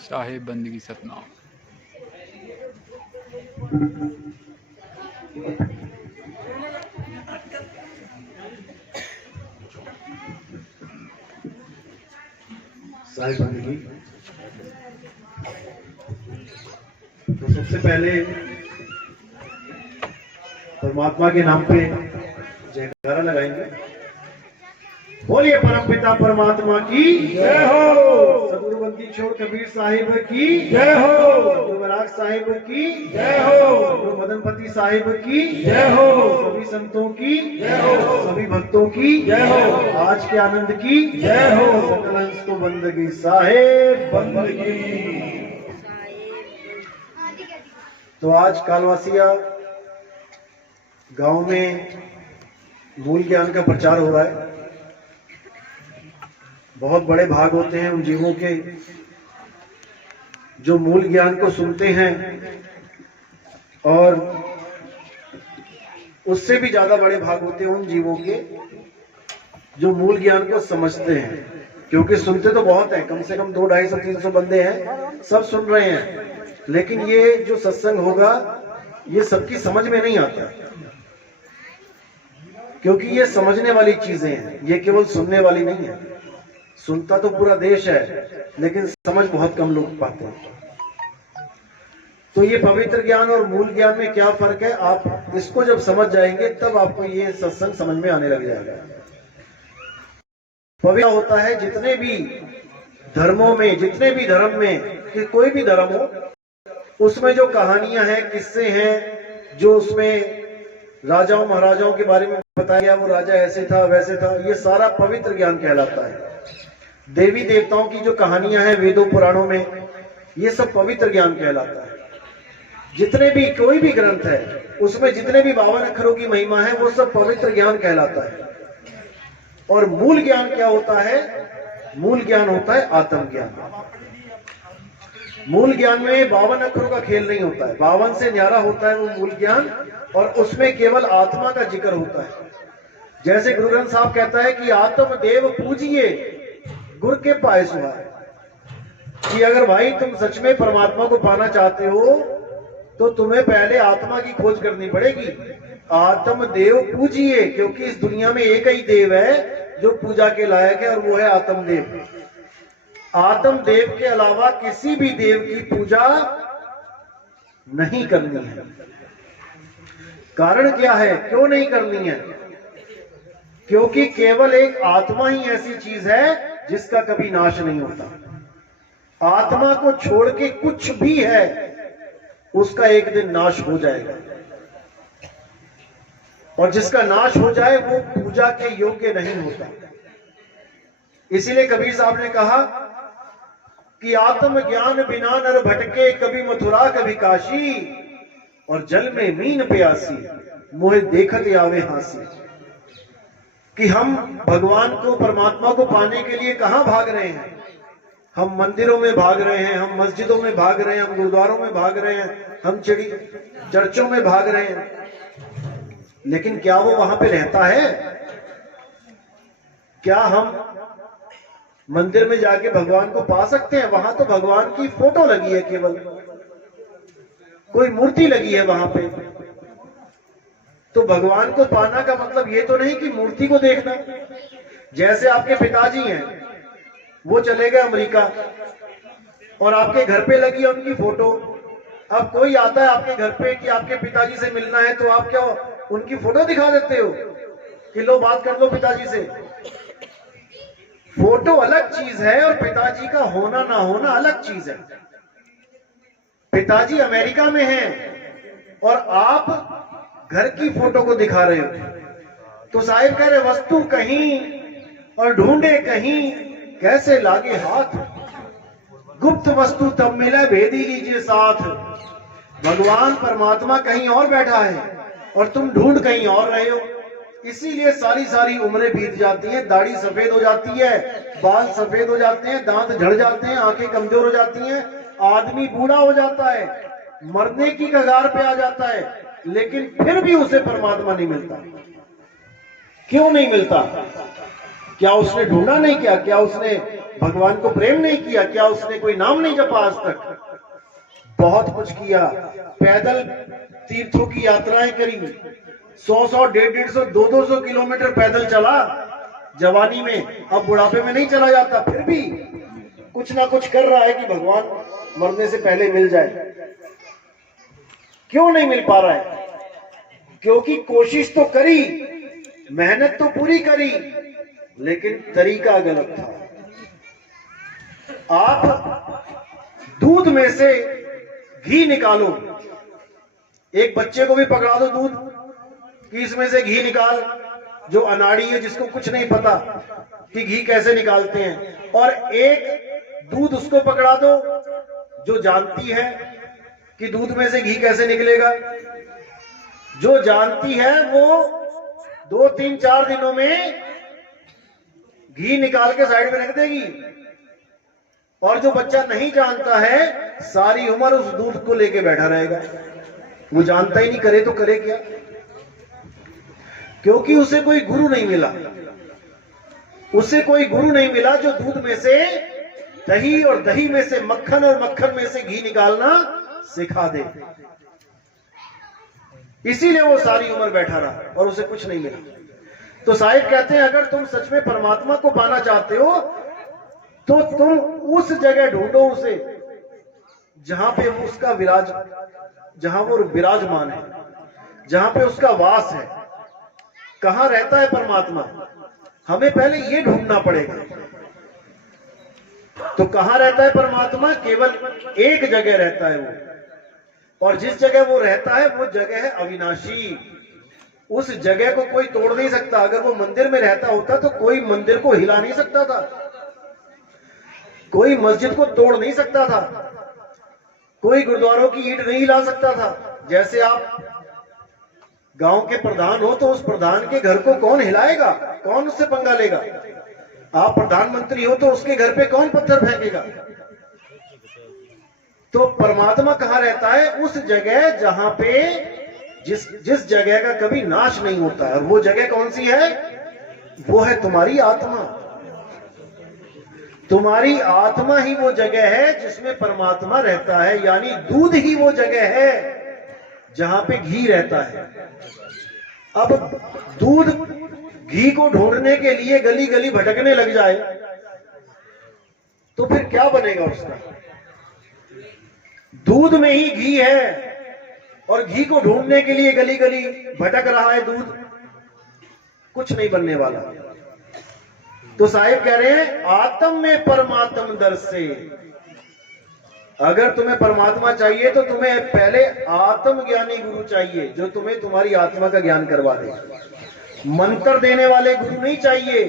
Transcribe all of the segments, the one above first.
साहिब बंदगी सतनाम। साहिब बंदगी तो सबसे पहले परमात्मा के नाम पे जयकारा लगाएंगे। बोलिए परम पिता परमात्मा की जय हो। सदगुरु बंदी छोड़ कबीर साहिब की जय हो। सदगुरु बराग साहिब की जय हो। सदगुरु मदनपति साहिब की जय हो। सभी संतों की जय हो। सभी भक्तों की जय हो। आज के आनंद की जय हो। सकल हंस को बंदगी साहिब बंदगी। तो आज कालवासिया गांव में मूल ज्ञान का प्रचार हो रहा है। बहुत बड़े भाग होते हैं उन जीवों के जो मूल ज्ञान को सुनते हैं और उससे भी ज्यादा बड़े भाग होते हैं उन जीवों के जो मूल ज्ञान को समझते हैं। क्योंकि सुनते तो बहुत हैं, कम से कम 200-250-300 बंदे हैं, सब सुन रहे हैं, लेकिन ये जो सत्संग होगा ये सबकी समझ में नहीं आता, क्योंकि ये समझने वाली चीजें हैं, ये केवल सुनने वाली नहीं है। सुनता तो पूरा देश है, लेकिन समझ बहुत कम लोग पाते हैं। तो ये पवित्र ज्ञान और मूल ज्ञान में क्या फर्क है, आप इसको जब समझ जाएंगे तब आपको ये सत्संग समझ में आने लग जाएगा। पवित्र होता है जितने भी धर्मों में, जितने भी धर्म में, कि कोई भी धर्म हो, उसमें जो कहानियां हैं, किस्से हैं, जो उसमें राजाओं महाराजाओं के बारे में बताया गया, वो राजा ऐसे था वैसे था, ये सारा पवित्र ज्ञान कहलाता है। देवी देवताओं की जो कहानियां हैं वेदों पुराणों में, ये सब पवित्र ज्ञान कहलाता है। जितने भी कोई भी ग्रंथ है उसमें जितने भी 52 अक्षरों की महिमा है वो सब पवित्र ज्ञान कहलाता है। और मूल ज्ञान क्या होता है? मूल ज्ञान होता है आत्मज्ञान। मूल ज्ञान में 52 अक्षरों का खेल नहीं होता है, 52 से न्यारा होता है वो मूल ज्ञान, और उसमें केवल आत्मा का जिक्र होता है। जैसे गुरु ग्रंथ साहब कहता है कि आत्म देव पूजिए गुर के पाए सुहाए, कि अगर भाई तुम सच में परमात्मा को पाना चाहते हो तो तुम्हें पहले आत्मा की खोज करनी पड़ेगी। आत्म देव पूजिए, क्योंकि इस दुनिया में एक ही देव है जो पूजा के लायक है, और वो है आत्मदेव। आत्मदेव के अलावा किसी भी देव की पूजा नहीं करनी है। कारण क्या है, क्यों नहीं करनी है? क्योंकि केवल एक आत्मा ही ऐसी चीज है जिसका कभी नाश नहीं होता। आत्मा को छोड़ के कुछ भी है उसका एक दिन नाश हो जाएगा, और जिसका नाश हो जाए वो पूजा के योग्य नहीं होता। इसीलिए कबीर साहब ने कहा कि आत्म ज्ञान बिना नर भटके, कभी मथुरा कभी काशी, और जल में मीन प्यासी, मोहे देखत आवे हासी। कि हम भगवान को, परमात्मा को पाने के लिए कहां भाग रहे हैं? हम मंदिरों में भाग रहे हैं, हम मस्जिदों में भाग रहे हैं, हम गुरुद्वारों में भाग रहे हैं, हम चर्चों में भाग रहे हैं, लेकिन क्या वो वहां पे रहता है? क्या हम मंदिर में जाके भगवान को पा सकते हैं? वहां तो भगवान की फोटो लगी है, केवल कोई मूर्ति लगी है वहां पे। तो भगवान को पाना का मतलब ये तो नहीं कि मूर्ति को देखना। जैसे आपके पिताजी हैं, वो चले गए अमेरिका और आपके घर पे लगी है उनकी फोटो। अब कोई आता है आपके घर पे कि आपके पिताजी से मिलना है, तो आप क्या उनकी फोटो दिखा देते हो कि लो बात कर लो पिताजी से? फोटो अलग चीज है और पिताजी का होना ना होना अलग चीज है। पिताजी अमेरिका में हैं और आप घर की फोटो को दिखा रहे हो, तो साहिब कह रहे वस्तु कहीं और ढूंढे कहीं, कैसे लागे हाथ, गुप्त वस्तु तब मिले भेदी लीजिए साथ। भगवान परमात्मा कहीं और बैठा है और तुम ढूंढ कहीं और रहे हो। इसीलिए सारी सारी उम्रें बीत जाती हैं, दाढ़ी सफेद हो जाती है, बाल सफेद हो जाते हैं, दांत झड़ जाते हैं, आंखें कमजोर हो जाती हैं, आदमी बूढ़ा हो जाता है, मरने की कगार पे आ जाता है, लेकिन फिर भी उसे परमात्मा नहीं मिलता। क्यों नहीं मिलता? क्या उसने ढूंढा नहीं? क्या उसने भगवान को प्रेम नहीं किया? क्या उसने कोई नाम नहीं जपा आज तक? बहुत कुछ किया, पैदल तीर्थों की यात्राएं करी, 100-100, 150-150, 200 किलोमीटर पैदल चला जवानी में। अब बुढ़ापे में नहीं चला जाता, फिर भी कुछ ना कुछ कर रहा है कि भगवान मरने से पहले मिल जाए। क्यों नहीं मिल पा रहा है? क्योंकि कोशिश तो करी, मेहनत तो पूरी करी, लेकिन तरीका गलत था। आप दूध में से घी निकालो, एक बच्चे को भी पकड़ा दो दूध कि इसमें से घी निकाल, जो अनाड़ी है, जिसको कुछ नहीं पता कि घी कैसे निकालते हैं, और एक दूध उसको पकड़ा दो जो जानती है कि दूध में से घी कैसे निकलेगा। जो जानती है वो 2-3-4 दिनों में घी निकाल के साइड में रख देगी, और जो बच्चा नहीं जानता है सारी उम्र उस दूध को लेके बैठा रहेगा। वो जानता ही नहीं, करे तो करे क्या? क्योंकि उसे कोई गुरु नहीं मिला। उसे कोई गुरु नहीं मिला जो दूध में से दही और दही में से मक्खन और मक्खन में से घी निकालना सिखा दे। इसीलिए वो सारी उम्र बैठा रहा और उसे कुछ नहीं मिला। तो साहिब कहते हैं, अगर तुम सच में परमात्मा को पाना चाहते हो तो तुम उस जगह ढूंढो उसे जहां पे उसका जहां वो विराजमान है, जहां पे उसका वास है। कहां रहता है परमात्मा? हमें पहले ये ढूंढना पड़ेगा। तो कहां रहता है परमात्मा? केवल एक जगह रहता है वो, और जिस जगह वो रहता है वो जगह है अविनाशी। उस जगह को कोई तोड़ नहीं सकता। अगर वो मंदिर में रहता होता तो कोई मंदिर को हिला नहीं सकता था, कोई मस्जिद को तोड़ नहीं सकता था, कोई गुरुद्वारों की ईंट नहीं हिला सकता था। जैसे आप गांव के प्रधान हो तो उस प्रधान के घर को कौन हिलाएगा? कौन उससे पंगा लेगा? आप प्रधानमंत्री हो तो उसके घर पे कौन पत्थर फेंकेगा? तो परमात्मा कहां रहता है? उस जगह जहां पे जिस जगह का कभी नाश नहीं होता है। और वो जगह कौन सी है? वो है तुम्हारी आत्मा। तुम्हारी आत्मा ही वो जगह है जिसमें परमात्मा रहता है। यानी दूध ही वो जगह है जहां पे घी रहता है। अब दूध घी को ढूंढने के लिए गली गली भटकने लग जाए तो फिर क्या बनेगा उसका? दूध में ही घी है और घी को ढूंढने के लिए गली गली भटक रहा है दूध, कुछ नहीं बनने वाला। तो साहिब कह रहे हैं, आत्म में परमात्म दर्शे। अगर तुम्हें परमात्मा चाहिए तो तुम्हें पहले आत्मज्ञानी गुरु चाहिए जो तुम्हें तुम्हारी आत्मा का ज्ञान करवा दे। मंत्र देने वाले गुरु नहीं चाहिए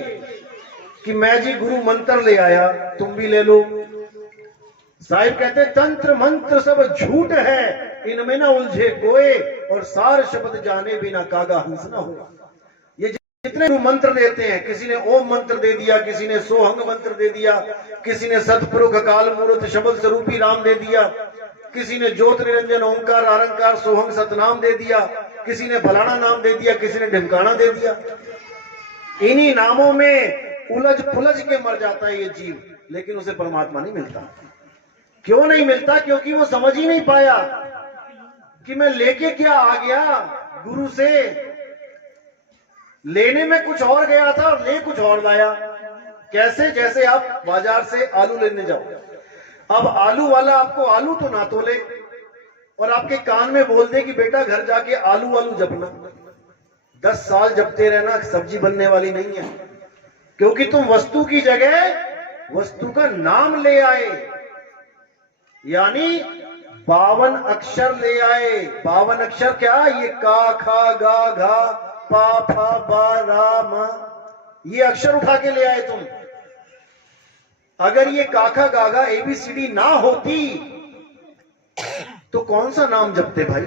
कि मैं जी गुरु मंत्र ले आया तुम भी ले लो। साहिब कहते तंत्र मंत्र सब झूठ है, इनमें ना उलझे कोई, और सार शब्द जाने बिना कागा हंस ना हो। ये जितने मंत्र देते हैं, किसी ने ओम मंत्र दे दिया, किसी ने सोहंग मंत्र दे दिया, किसी ने सतपुरुष काल मूर्त शब्द स्वरूपी राम दे दिया, किसी ने ज्योत निरंजन ओंकार आरंकार सोहंग सतनाम दे दिया, किसी ने फलाना नाम दे दिया, किसी ने ढिमकाना दे दिया। इन्हीं नामों में उलझ पुलझ के मर जाता है ये जीव, लेकिन उसे परमात्मा नहीं मिलता। क्यों नहीं मिलता? क्योंकि वो समझ ही नहीं पाया कि मैं लेके क्या आ गया गुरु से। लेने में कुछ और गया था और ले कुछ और लाया। कैसे? जैसे आप बाजार से आलू लेने जाओ, अब आलू वाला आपको आलू तो ना तोले और आपके कान में बोल दे कि बेटा घर जाके आलू आलू जपना। 10 साल जपते रहना, सब्जी बनने वाली नहीं है। क्योंकि तुम वस्तु की जगह वस्तु का नाम ले आए, यानी 52 अक्षर ले आए। 52 अक्षर क्या? ये का खा गा घा पा फा बा रा मा, ये अक्षर उठा के ले आए तुम। अगर ये काखा गागा एबीसीडी ना होती तो कौन सा नाम जपते भाई?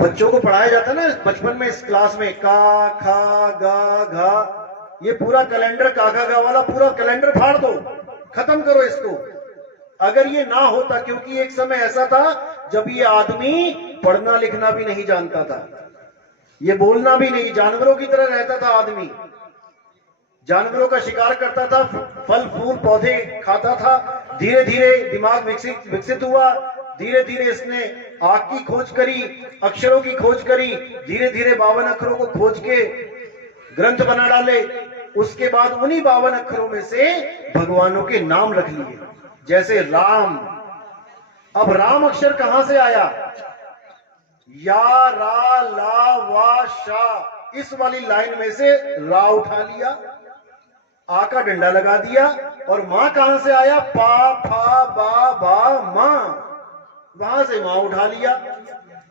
बच्चों को पढ़ाया जाता ना बचपन में, इस क्लास में का खा गा घा, ये पूरा कैलेंडर काखा गा वाला पूरा कैलेंडर फाड़ दो, खत्म करो इसको। अगर ये ना होता, क्योंकि एक समय ऐसा था जब ये आदमी पढ़ना लिखना भी नहीं जानता था, ये बोलना भी नहीं, जानवरों की तरह रहता था आदमी। जानवरों का शिकार करता था, फल फूल पौधे खाता था। धीरे धीरे दिमाग विकसित हुआ, धीरे धीरे इसने आग की खोज करी, अक्षरों की खोज करी, धीरे धीरे 52 अक्षरों को खोज के ग्रंथ बना डाले। उसके बाद उन्हीं 52 अक्षरों में से भगवानों के नाम रख लिए, जैसे राम। अब राम अक्षर कहां से आया? या, रा, ला, वा, शा, इस वाली लाइन में से रा उठा लिया, आ का डंडा लगा दिया। और मां कहां से आया? पा, फा, बा, भा, मां, वहां से मां उठा लिया।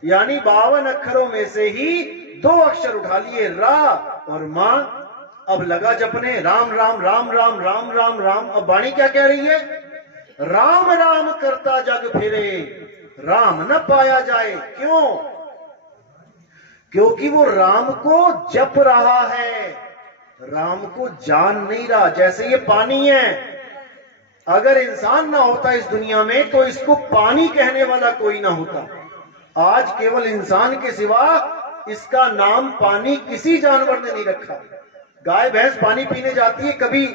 यानी 52 अक्षरों में से ही 2 अक्षर उठा लिए, रा और मां। अब लगा जपने राम राम राम राम राम राम राम। अब वाणी क्या कह रही है? राम राम करता जग फिरे, राम न पाया जाए। क्यों? क्योंकि वो राम को जप रहा है, राम को जान नहीं रहा। जैसे ये पानी है, अगर इंसान ना होता इस दुनिया में तो इसको पानी कहने वाला कोई ना होता। आज केवल इंसान के सिवा इसका नाम पानी किसी जानवर ने नहीं रखा। गाय भैंस पानी पीने जाती है, कभी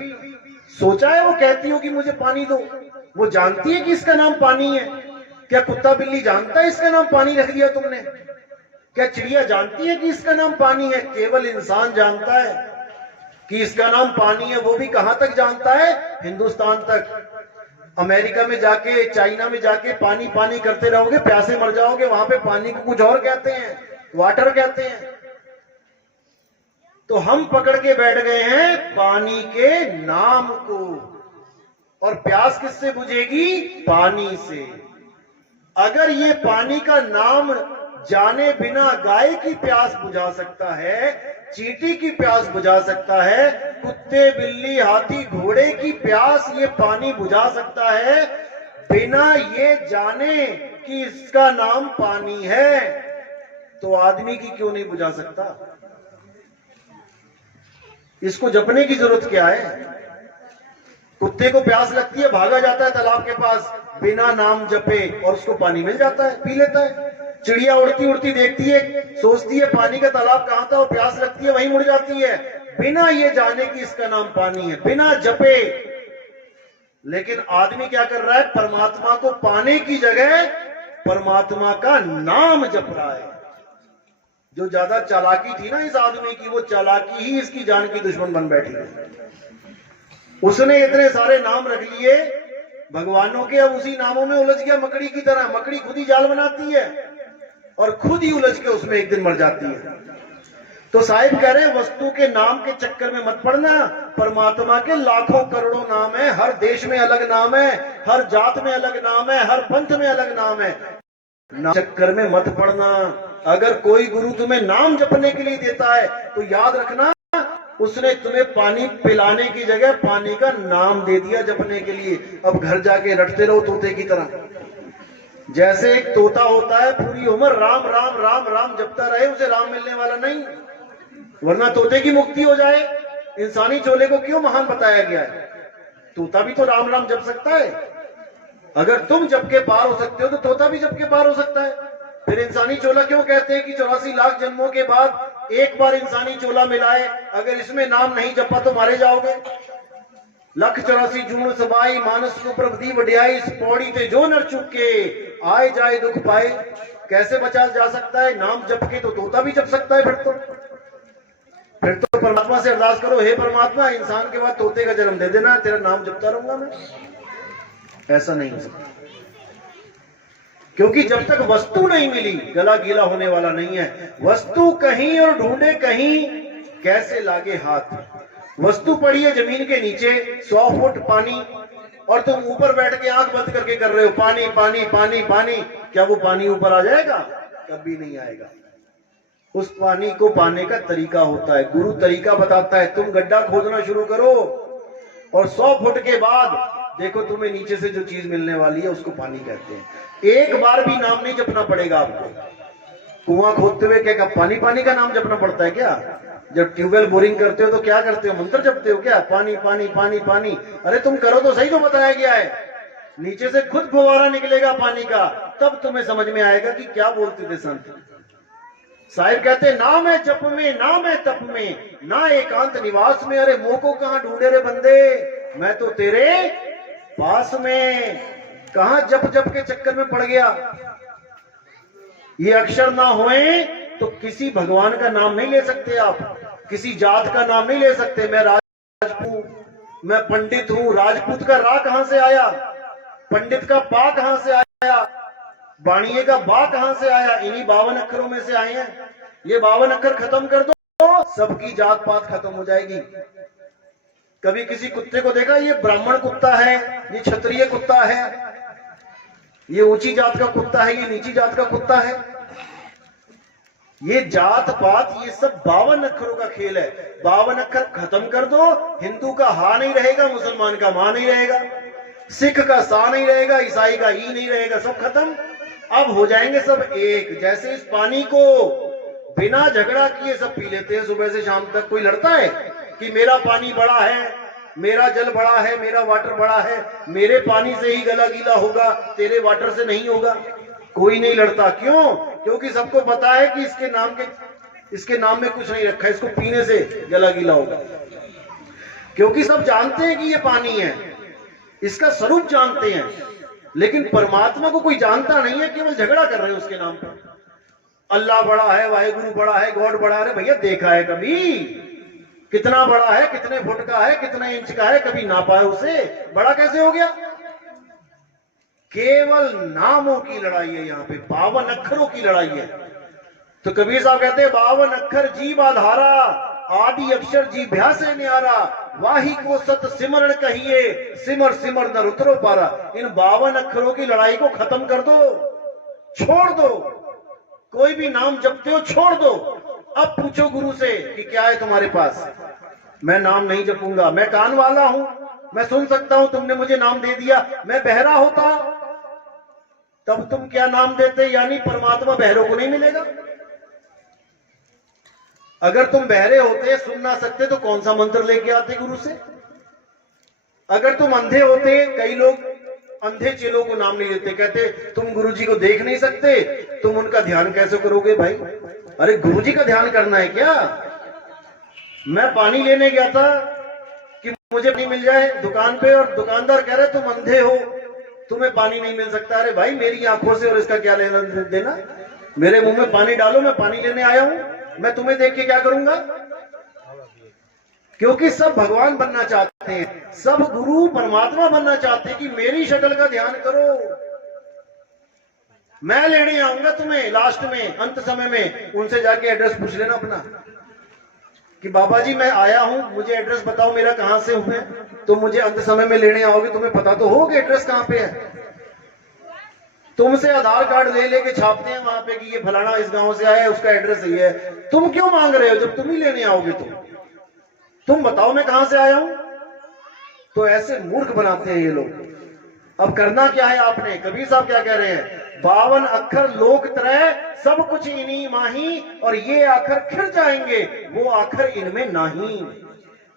सोचा है वो कहती हो कि मुझे पानी दो? वो जानती है कि इसका नाम पानी है? क्या कुत्ता बिल्ली जानता है इसका नाम पानी रख दिया तुमने? क्या चिड़िया जानती है कि इसका नाम पानी है? केवल इंसान जानता है कि इसका नाम पानी है। वो भी कहां तक जानता है? हिंदुस्तान तक। अमेरिका में जाके, चाइना में जाके पानी पानी करते रहोगे, प्यासे मर जाओगे। वहां पे पानी को कुछ और कहते हैं, वाटर कहते हैं। तो हम पकड़ के बैठ गए हैं पानी के नाम को। और प्यास किससे बुझेगी? पानी से। अगर ये पानी का नाम जाने बिना गाय की प्यास बुझा सकता है, चींटी की प्यास बुझा सकता है, कुत्ते बिल्ली हाथी घोड़े की प्यास ये पानी बुझा सकता है, बिना ये जाने कि इसका नाम पानी है, तो आदमी की क्यों नहीं बुझा सकता? इसको जपने की जरूरत क्या है? कुत्ते को प्यास लगती है, भागा जाता है तालाब के पास बिना नाम जपे, और उसको पानी मिल जाता है, पी लेता है। चिड़िया उड़ती उड़ती देखती है, सोचती है पानी का तालाब कहां था, और प्यास लगती है वहीं मुड़ जाती है, बिना ये जाने कि इसका नाम पानी है, बिना जपे। लेकिन आदमी क्या कर रहा है? परमात्मा को पाने की जगह परमात्मा का नाम जप रहा है। जो ज्यादा चालाकी थी ना इस आदमी की, वो चालाकी ही इसकी जान की दुश्मन बन बैठी है। उसने इतने सारे नाम रख लिए भगवानों के, अब उसी नामों में उलझ गया मकड़ी की तरह। मकड़ी खुद ही जाल बनाती है और खुद ही उलझ के उसमें एक दिन मर जाती है। तो साहिब कह रहे हैं वस्तु के नाम के चक्कर में मत पड़ना। परमात्मा के लाखों करोड़ों नाम है, हर देश में अलग नाम है, हर जात में अलग नाम है, हर पंथ में अलग नाम है। चक्कर में मत पड़ना। अगर कोई गुरु तुम्हें नाम जपने के लिए देता है तो याद रखना उसने तुम्हें पानी पिलाने की जगह पानी का नाम दे दिया जपने के लिए। अब घर जाके रटते रहो तोते की तरह। जैसे एक तोता होता है पूरी उम्र राम राम राम राम जपता रहे, उसे राम मिलने वाला नहीं, वरना तोते की मुक्ति हो जाए। इंसानी चोले को क्यों महान बताया गया है? तोता भी तो राम राम जप सकता है। अगर तुम जप के पार हो सकते हो तो तोता भी जप के पार हो सकता है। फिर इंसानी चोला क्यों कहते हैं कि 84 लाख जन्मों के बाद एक बार इंसानी चोला मिलाए, अगर इसमें नाम नहीं जपा तो मारे जाओगे। 184 जून सबाई मानस को प्रभदी वड्याई, इस पौड़ी पे जो नर चुके आए जाए दुख पाए। कैसे बचा जा सकता है? नाम जप के तो तोता भी जप सकता है। फिर तो परमात्मा से अरदास करो, हे परमात्मा इंसान के बाद तोते का जन्म दे देना, तेरा नाम जपता रहूंगा मैं। ऐसा नहीं हो सकता, क्योंकि जब तक वस्तु नहीं मिली गला गीला होने वाला नहीं है। वस्तु कहीं और ढूंढे कहीं, कैसे लागे हाथ। वस्तु पड़ी है जमीन के नीचे 100 फुट पानी, और तुम ऊपर बैठ के आंख बंद करके कर रहे हो पानी पानी पानी पानी। क्या वो पानी ऊपर आ जाएगा? कभी नहीं आएगा। उस पानी को पाने का तरीका होता है, गुरु तरीका बताता है। तुम गड्ढा खोदना शुरू करो और 100 फुट के बाद देखो तुम्हें नीचे से जो चीज मिलने वाली है उसको पानी कहते हैं। एक बार भी नाम नहीं जपना पड़ेगा आपको। कुआं खोदते हुए क्या पानी पानी का नाम जपना पड़ता है क्या? जब ट्यूबवेल बोरिंग करते हो तो क्या करते हो? मंत्र जपते हो क्या? पानी पानी पानी पानी। अरे तुम करो तो सही जो बताया गया है। नीचे से खुद फुवारा निकलेगा पानी का, तब तुम्हें समझ में आएगा कि क्या बोलते थे संत। साहिब कहते ना मैं जप में, ना मैं तप में, ना एकांत निवास में। अरे मोह को कहां ढूंढे रे बंदे, मैं तो तेरे पास में। कहां जप जप के चक्कर में पड़ गया। ये अक्षर ना होए तो किसी भगवान का नाम नहीं ले सकते आप, किसी जात का नाम नहीं ले सकते। मैं राजपूत, मैं पंडित हूं। राजपूत का रा कहां से आया, पंडित का पा कहां से आया, बाणिये का बा कहां से आया? इन्हीं 52 अक्षरों में से आए हैं। ये 52 अक्षर खत्म कर दो, सबकी जात पात खत्म हो जाएगी। कभी किसी कुत्ते को देखा, ये ब्राह्मण कुत्ता है, ये क्षत्रिय कुत्ता है, ये ऊंची जात का कुत्ता है, ये नीची जात का कुत्ता है? ये जात पात, ये सब 52 अक्षरों का खेल है। 52 अक्षर खत्म कर दो, हिंदू का हा नहीं रहेगा, मुसलमान का मां नहीं रहेगा, सिख का सा नहीं रहेगा, ईसाई का ई नहीं रहेगा, सब खत्म। अब हो जाएंगे सब एक। जैसे इस पानी को बिना झगड़ा किए सब पी लेते हैं सुबह से शाम तक। कोई लड़ता है कि मेरा पानी बड़ा है, मेरा जल बड़ा है, मेरा वाटर बड़ा है, मेरे पानी से ही गला गीला होगा, तेरे वाटर से नहीं होगा? कोई नहीं लड़ता। क्यों? क्योंकि सबको पता है कि इसके नाम में कुछ नहीं रखा, इसको पीने से गला गीला होगा। क्योंकि सब जानते हैं कि ये पानी है, इसका स्वरूप जानते हैं। लेकिन परमात्मा को कोई जानता नहीं है, केवल झगड़ा कर रहे हैं उसके नाम पर। अल्लाह बड़ा है, वाहेगुरु बड़ा है, गॉड बड़ा है। भैया देखा है कभी कितना बड़ा है, कितने फुट का है, कितने इंच का है? कभी नापा है उसे? बड़ा कैसे हो गया? केवल नामों की लड़ाई है यहाँ पे, 52 अक्षरों की लड़ाई है। तो कबीर साहब कहते हैं 52 अक्षर जीव आधारा, आदि अक्षर जीभ्या से न्यारा, वाही को सत सिमरण कहिए, सिमर सिमर नर उतरो पारा। इन 52 अक्षरों की लड़ाई को खत्म कर दो, छोड़ दो। कोई भी नाम जपते हो छोड़ दो। अब पूछो गुरु से कि क्या है तुम्हारे पास? मैं नाम नहीं जपूंगा, मैं कान वाला हूं, मैं सुन सकता हूं, तुमने मुझे नाम दे दिया। मैं बहरा होता तब तुम क्या नाम देते? यानी परमात्मा बहरों को नहीं मिलेगा। अगर तुम बहरे होते, सुन ना सकते, तो कौन सा मंत्र लेके आते गुरु से? अगर तुम अंधे होते, कई लोग अंधे चेलों को नाम नहीं लेते, कहते तुम गुरुजी को देख नहीं सकते, तुम उनका ध्यान कैसे करोगे भाई? अरे गुरुजी का ध्यान करना है क्या? मैं पानी लेने गया था कि मुझे पानी मिल जाए दुकान पे, और दुकानदार कह रहे तुम अंधे हो, तुम्हें पानी नहीं मिल सकता। अरे भाई मेरी आंखों से और इसका क्या लेना देना? मेरे मुंह में पानी डालो, मैं पानी लेने आया हूं, मैं तुम्हें देख के क्या करूंगा? क्योंकि सब भगवान बनना चाहते हैं, सब गुरु परमात्मा बनना चाहते हैं कि मेरी शक्ल का ध्यान करो। मैं लेने आऊंगा तुम्हें लास्ट में, अंत समय में। उनसे जाके एड्रेस पूछ लेना अपना कि बाबा जी मैं आया हूं, मुझे एड्रेस बताओ मेरा कहां से हूं। तुम मुझे अंत समय में लेने आओगे, तुम्हें पता तो होगा एड्रेस कहां पे है। तुमसे आधार कार्ड ले लेके छापते हैं वहां पे कि ये फलाना इस गांव से आया है, उसका एड्रेस यही है। तुम क्यों मांग रहे हो जब तुम ही लेने आओगे? तुम बताओ मैं कहां से आया हूं। तो ऐसे मूर्ख बनाते हैं ये लोग। अब करना क्या है आपने? कबीर साहब क्या कह रहे हैं? 52 अक्षर लोक त्रय, सब कुछ इन्हीं माही, और ये आखर खिर जाएंगे, वो आखर इनमें नहीं।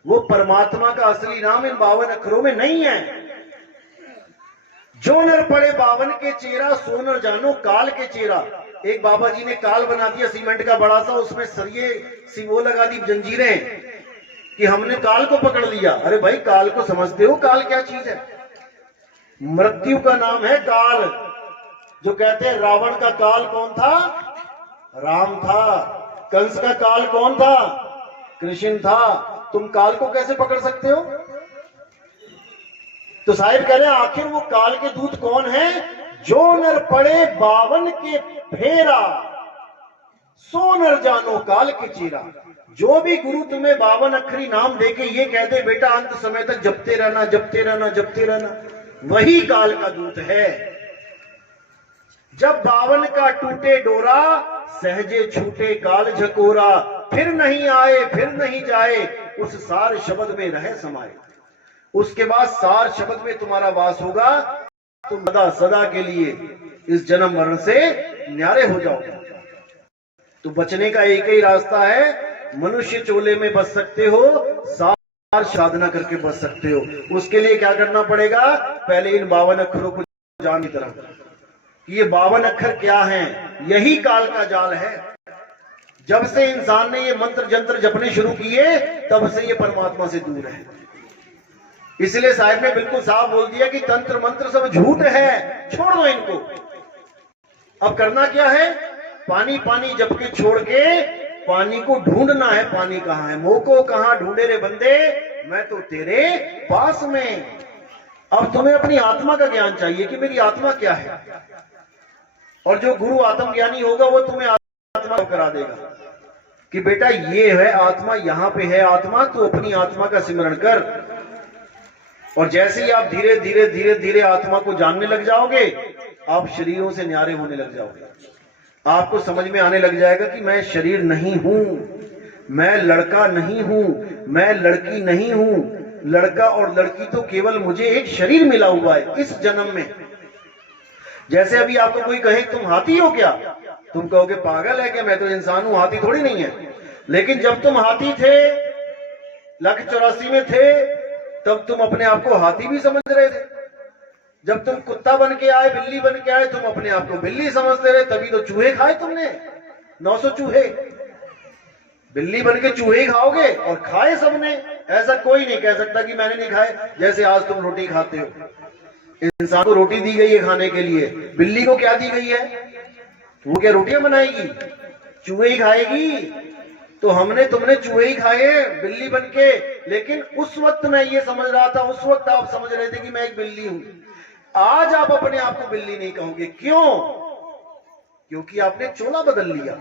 वो परमात्मा का असली नाम इन 52 अक्षरों में नहीं है। जो नर पड़े 52 के चेहरा, सो नर जानो काल के चेहरा। एक बाबा जी ने काल बना दिया सीमेंट का बड़ा सा, उसमें सरिये सी वो लगा दी, जंजीरें, कि हमने काल को पकड़ लिया। अरे भाई काल को समझते हो? काल क्या चीज है? मृत्यु का नाम है काल। जो कहते हैं रावण का काल कौन था? राम था। कंस का काल कौन था? कृष्ण था। तुम काल को कैसे पकड़ सकते हो? तो साहिब कह रहे हैं आखिर वो काल के दूत कौन है? जो नर पड़े 52 के फेरा, सो नर जानो काल के चेरा। जो भी गुरु तुम्हें 52 अक्षरी नाम देके ये कह दे बेटा अंत समय तक जपते रहना, जपते रहना, जपते रहना, वही काल का दूत है। जब 52 का टूटे डोरा, सहजे छूटे काल झकोरा। फिर नहीं आए फिर नहीं जाए, उस सार शब्द में रहे समाये। उसके बाद सार शब्द में तुम्हारा वास होगा, तुम सदा सदा के लिए इस जन्म मरण से न्यारे हो जाओगे। तो बचने का एक ही रास्ता है, मनुष्य चोले में बच सकते हो, सार साधना करके बच सकते हो। उसके लिए क्या करना पड़ेगा? पहले इन 52 अक्षरों को जान की तरह कि ये 52 अक्षर क्या हैं। यही काल का जाल है। जब से इंसान ने ये मंत्र जंत्र जपने शुरू किए तब से ये परमात्मा से दूर है। इसलिए साहब ने बिल्कुल साफ बोल दिया कि तंत्र मंत्र सब झूठ है, छोड़ दो इनको। अब करना क्या है? पानी पानी जप के छोड़ के पानी को ढूंढना है। पानी कहां है? मोको कहां ढूंढे रे बंदे, मैं तो तेरे पास में। अब तुम्हें अपनी आत्मा का ज्ञान चाहिए कि मेरी आत्मा क्या है, और जो गुरु आत्मज्ञानी होगा वो तुम्हें आत्मा करा देगा कि बेटा ये है आत्मा, यहां पे है आत्मा, तो अपनी आत्मा का सिमरण कर। और जैसे ही आप धीरे धीरे धीरे धीरे आत्मा को जानने लग जाओगे, आप शरीरों से न्यारे होने लग जाओगे। आपको समझ में आने लग जाएगा कि मैं शरीर नहीं हूं, मैं लड़का नहीं हूं, मैं लड़की नहीं हूं। लड़का और लड़की तो केवल मुझे एक शरीर मिला हुआ है इस जन्म में। जैसे अभी आपको कोई कहे तुम हाथी हो क्या, तुम कहोगे पागल है क्या, मैं तो इंसान हूं, हाथी थोड़ी नहीं है। लेकिन जब तुम हाथी थे, 184 में थे, तब तुम अपने आप को हाथी भी समझ रहे थे। जब तुम कुत्ता बन के आए, बिल्ली बन के आए, तुम अपने आप को बिल्ली समझते रहे, तभी तो चूहे खाए तुमने, 900 चूहे। बिल्ली बन के चूहे खाओगे और खाए सबने। ऐसा कोई नहीं कह सकता कि मैंने नहीं खाए। जैसे आज तुम रोटी खाते हो, इंसान को रोटी दी गई है खाने के लिए, बिल्ली को क्या दी गई है? वो क्या रोटियां बनाएगी? चूहे ही खाएगी। तो हमने तुमने चूहे ही खाए बिल्ली बन के। लेकिन उस वक्त मैं ये समझ रहा था, उस वक्त आप समझ रहे थे कि मैं एक बिल्ली हूं। आज आप अपने आप को बिल्ली नहीं कहोगे। क्यों? क्योंकि आपने चोला बदल लिया।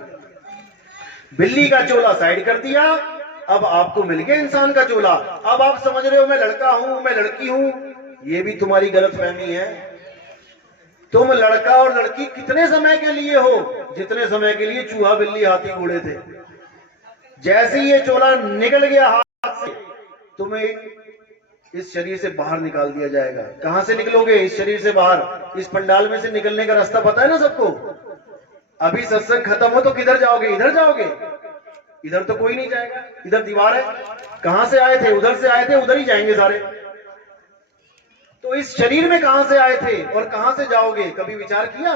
बिल्ली का चोला साइड कर दिया, अब आपको मिल गया इंसान का चोला। अब आप समझ रहे हो मैं लड़का हूं, मैं लड़की हूं। ये भी तुम्हारी गलतफहमी है। तुम लड़का और लड़की कितने समय के लिए हो? जितने समय के लिए चूहा बिल्ली हाथी घोड़े थे। जैसे ये चोला निकल गया हाथ से, तुम्हें इस शरीर से बाहर निकाल दिया जाएगा। कहां से निकलोगे इस शरीर से बाहर? इस पंडाल में से निकलने का रास्ता पता है ना सबको? अभी सत्संग खत्म हो तो किधर जाओगे? इधर जाओगे? इधर तो कोई नहीं जाएगा, इधर दीवार है। कहां से आए थे? उधर से आए थे, उधर ही जाएंगे सारे। तो इस शरीर में कहां से आए थे और कहां से जाओगे? कभी विचार किया?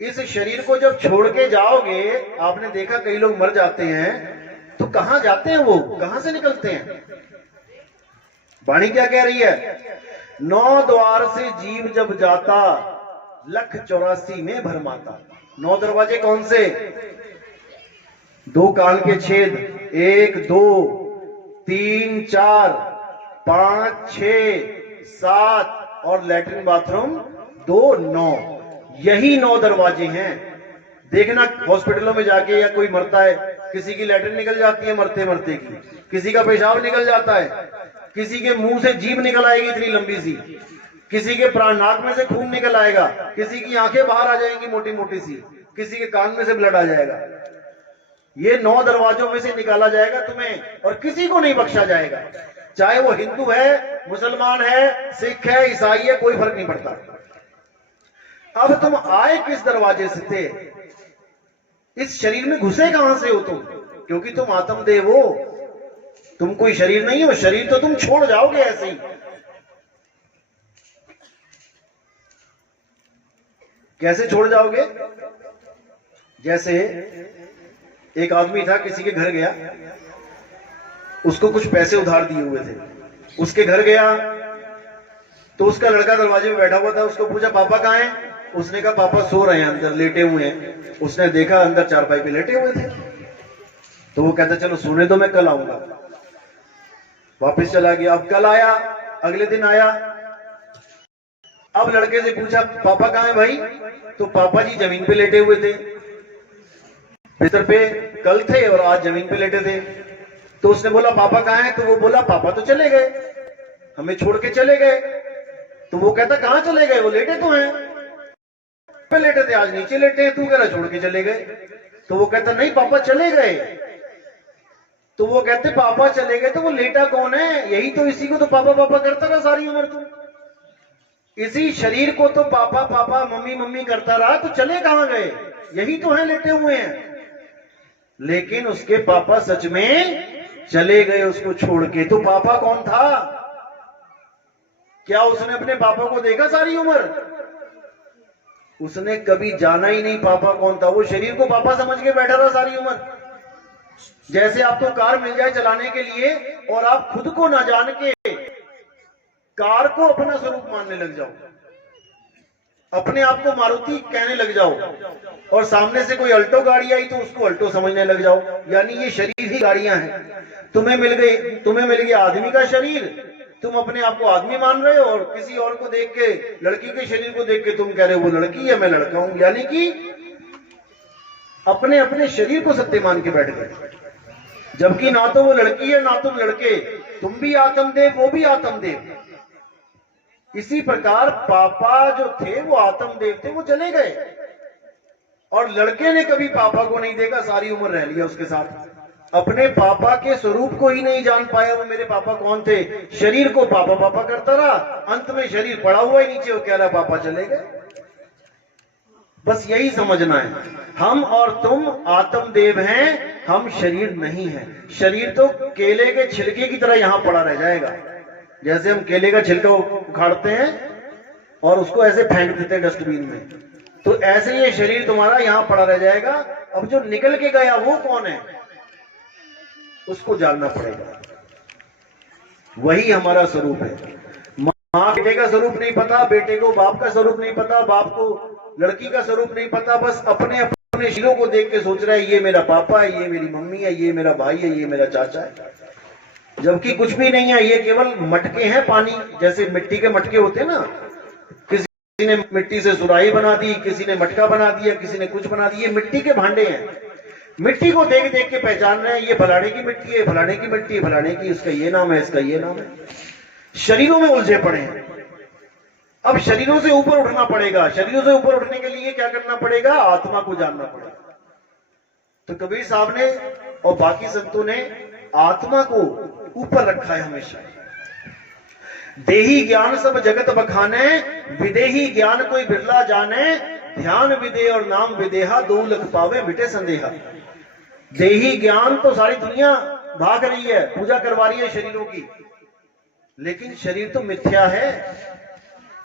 इस शरीर को जब छोड़ के जाओगे, आपने देखा कई लोग मर जाते हैं तो कहां जाते हैं? वो कहां से निकलते हैं? वाणी क्या कह रही है? 9 द्वार से जीव जब जाता, 184 में भरमाता। 9 दरवाजे कौन से? 2 कान के छेद, 1 2 3 4 5 6 7 और लैट्रिन बाथरूम 2 9। यही 9 दरवाजे हैं। देखना हॉस्पिटलों में जाके, या कोई मरता है, किसी की लैट्रिन निकल जाती है मरते मरते की, किसी का पेशाब निकल जाता है, किसी के मुंह से जीभ निकल आएगी इतनी लंबी सी, किसी के प्राण नाक में से खून निकल आएगा, किसी की आंखें बाहर आ जाएंगी मोटी मोटी सी, किसी के कान में से ब्लड आ जाएगा। ये 9 दरवाजों में से निकाला जाएगा तुम्हें, और किसी को नहीं बख्शा जाएगा। चाहे वो हिंदू है, मुसलमान है, सिख है, ईसाई है, कोई फर्क नहीं पड़ता। अब तुम आए किस दरवाजे से थे? इस शरीर में घुसे कहां से हो तुम? क्योंकि तुम आत्मदेव हो, तुम कोई शरीर नहीं हो। शरीर तो तुम छोड़ जाओगे ऐसे ही। कैसे छोड़ जाओगे? जैसे एक आदमी था, किसी के घर गया, उसको कुछ पैसे उधार दिए हुए थे। उसके घर गया तो उसका लड़का दरवाजे में बैठा हुआ था। उसको पूछा पापा कहाँ हैं? उसने कहा पापा सो रहे हैं, अंदर लेटे हुए हैं। उसने देखा अंदर चारपाई पे लेटे हुए थे। तो वो कहता चलो सोने दो, मैं कल आऊंगा। वापस चला गया। अब कल आया, अगले दिन आया। अब लड़के से पूछा पापा कहाँ है भाई? तो पापा जी जमीन पे लेटे हुए थे, बिस्तर पे कल थे और आज जमीन पे लेटे थे। तो उसने बोला पापा कहाँ है? तो वो बोला पापा तो चले गए, हमें छोड़ के चले गए। तो वो कहता कहाँ चले गए? वो लेटे तो हैं, पे लेटे थे, आज नीचे लेटे हैं, तू कह रहा छोड़ के चले गए। तो वो कहता नहीं पापा चले गए। तो वो कहते पापा चले गए तो वो लेटा कौन है? यही तो, इसी को तो पापा पापा करता रहा सारी उम्र। तू इसी शरीर को तो पापा पापा मम्मी मम्मी करता रहा, तो चले कहां गए? यही तो है, लेटे हुए हैं। लेकिन उसके पापा सच में चले गए उसको छोड़ के। तो पापा कौन था? क्या उसने अपने पापा को देखा सारी उम्र? उसने कभी जाना ही नहीं पापा कौन था। वो शरीर को पापा समझ के बैठा रहा सारी उम्र। जैसे आपको कार मिल जाए चलाने के लिए और आप खुद को ना जान के कार को अपना स्वरूप मानने लग जाओ, अपने आप को मारुति कहने लग जाओ, और सामने से कोई अल्टो गाड़ी आई तो उसको अल्टो समझने लग जाओ, यानी ये शरीर ही गाड़ियां हैं। तुम्हें मिल गया आदमी का शरीर, तुम अपने आप को आदमी मान रहे हो, और किसी और को देख के, लड़की के शरीर को देख के तुम कह रहे हो वो लड़की है मैं लड़का हूं, यानी कि अपने अपने शरीर को सत्य मान के बैठ गए। जबकि ना तो वो लड़की है ना तुम लड़के, तुम भी आत्मदेव वो भी आत्मदेव। इसी प्रकार पापा जो थे वो आत्मदेव थे, वो चले गए, और लड़के ने कभी पापा को नहीं देखा, सारी उम्र रह लिया उसके साथ, अपने पापा के स्वरूप को ही नहीं जान पाया वो मेरे पापा कौन थे। शरीर को पापा पापा करता रहा, अंत में शरीर पड़ा हुआ ही नीचे, वो कह रहा पापा चले गए। बस यही समझना है, हम और तुम आत्मदेव हैं, हम शरीर नहीं है। शरीर तो केले के छिलके की तरह यहां पड़ा रह जाएगा। जैसे हम केले का छिलका उखाड़ते हैं और उसको ऐसे फेंक देते हैं डस्टबिन में, तो ऐसे ये शरीर तुम्हारा यहां पड़ा रह जाएगा। अब जो निकल के गया वो कौन है, उसको जानना पड़ेगा। वही हमारा स्वरूप है। माँ बेटे का स्वरूप नहीं पता, बेटे को बाप का स्वरूप नहीं पता, बाप को लड़की का स्वरूप नहीं पता, बस अपने अपने शरीरों को देख के सोच रहा है ये मेरा पापा है, ये मेरी मम्मी है, ये मेरा भाई है, ये मेरा चाचा है, जबकि कुछ भी नहीं है। ये केवल मटके हैं पानी, जैसे मिट्टी के मटके होते हैं ना, किसी ने मिट्टी से सुराही बना दी, किसी ने मटका बना दिया, किसी ने कुछ बना दिया, मिट्टी के भांडे हैं। मिट्टी को देख देख के पहचान रहे हैं ये फलाने की मिट्टी है, फलाने की मिट्टी है, फलाने की, इसका ये नाम है, इसका ये नाम है। शरीरों में उलझे पड़े हैं। अब शरीरों से ऊपर उठना पड़ेगा। शरीरों से ऊपर उठने के लिए क्या करना पड़ेगा, आत्मा को जानना पड़ेगा। तो कबीर साहब ने और बाकी संतों ने आत्मा को ऊपर रखा है हमेशा। देही ज्ञान सब जगत बखाने, विदेही ज्ञान कोई बिरला जाने, ध्यान विदे और नाम विदेहा, दो लख पावे मिटे संदेहा। देही ज्ञान तो सारी दुनिया भाग रही है, पूजा करवा रही है शरीरों की, लेकिन शरीर तो मिथ्या है,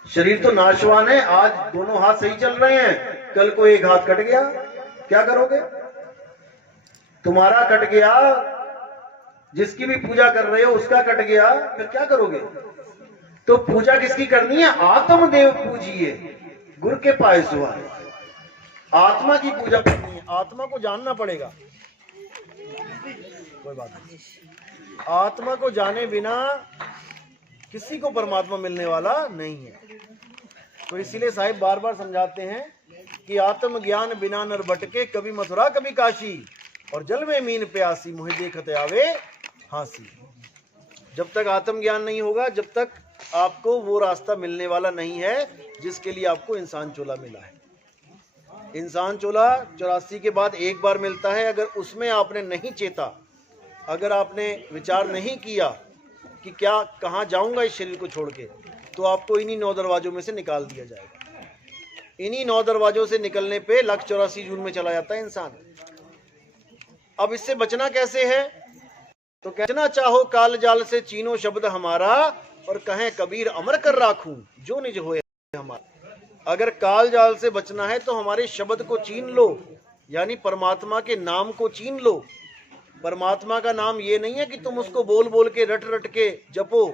शरीर तो नाशवान है। आज दोनों हाथ सही चल रहे हैं, कल को एक हाथ कट गया, क्या करोगे? तुम्हारा कट गया, जिसकी भी पूजा कर रहे हो उसका कट गया, फिर क्या करोगे? तो पूजा किसकी करनी है? आत्मदेव पूजिए, गुरु के पाए सुहा। आत्मा की पूजा करनी है, आत्मा को जानना पड़ेगा। कोई बात नहीं, आत्मा को जाने बिना किसी को परमात्मा मिलने वाला नहीं है। तो इसीलिए साहिब बार बार समझाते हैं कि आत्मज्ञान बिना नर भटके, कभी मथुरा कभी काशी, और जल में मीन प्यासी, मुझे देखते आवे हांसी। जब तक आत्मज्ञान नहीं होगा, जब तक आपको वो रास्ता मिलने वाला नहीं है जिसके लिए आपको इंसान चोला मिला है। इंसान चोला 84 के बाद एक बार मिलता है। अगर उसमें आपने नहीं चेता, अगर आपने विचार नहीं किया कि क्या कहाँ जाऊंगा इस शरीर को छोड़ के, तो आपको इन्हीं 9 दरवाजों में से निकाल दिया जाएगा। इन्हीं 9 दरवाजों से निकलने पे 184 जून में चला जाता है इंसान। अब इससे बचना कैसे है? तो कहना चाहो काल जाल से चीनो शब्द हमारा, और कहें कबीर अमर कर राखूं जो निज होए हमारा। अगर काल जाल से बचना है तो हमारे शब्द को चीन लो, यानी परमात्मा के नाम को चीन लो। परमात्मा का नाम ये नहीं है कि तुम उसको बोल बोल के रट रट के जपो।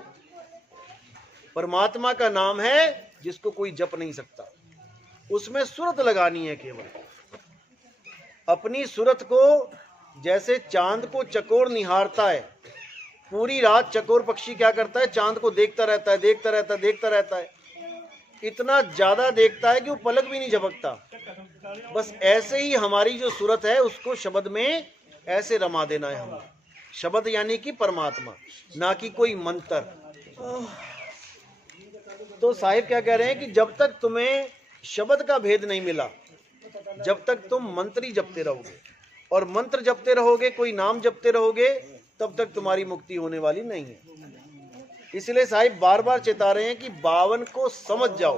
परमात्मा का नाम है जिसको कोई जप नहीं सकता, उसमें सूरत लगानी है केवल। अपनी सूरत को, जैसे चांद को चकोर निहारता है, पूरी रात चकोर पक्षी क्या करता है? चांद को देखता रहता है, देखता रहता है, देखता रहता है, इतना ज्यादा देखता है कि वो पलक भी नहीं झपकता। बस ऐसे ही हमारी जो सूरत है उसको शब्द में ऐसे रमा देना है हमें। शब्द यानी कि परमात्मा, ना कि कोई मंत्र। तो साहिब क्या कह रहे हैं कि जब तक तुम्हें शब्द का भेद नहीं मिला, जब तक तुम मंत्र ही जपते रहोगे, और मंत्र जपते रहोगे, कोई नाम जपते रहोगे, तब तक तुम्हारी मुक्ति होने वाली नहीं है। इसलिए साहिब बार बार चेता रहे हैं कि 52 को समझ जाओ।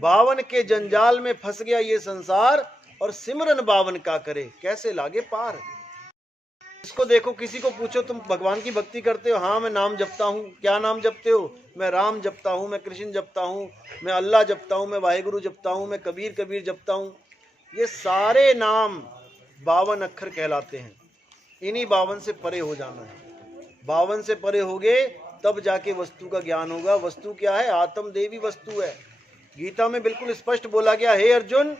52 के जंजाल में फंस गया ये संसार, और सिमरन 52 का करे कैसे लागे पार। इसको देखो, किसी को पूछो तुम भगवान की भक्ति करते हो? हाँ मैं नाम जपता हूँ। क्या नाम जपते हो? मैं राम जपता हूँ, मैं कृष्ण जपता हूँ, मैं अल्लाह जपता हूँ, मैं वाहिगुरु जपता हूँ, मैं कबीर कबीर जपता हूँ। ये सारे नाम 52 अक्षर कहलाते हैं। इन्हीं 52 से परे हो जाना है। 52 से परे होगे तब जाके वस्तु का ज्ञान होगा। वस्तु क्या है? आत्म देवी वस्तु है। गीता में बिल्कुल स्पष्ट बोला गया, हे अर्जुन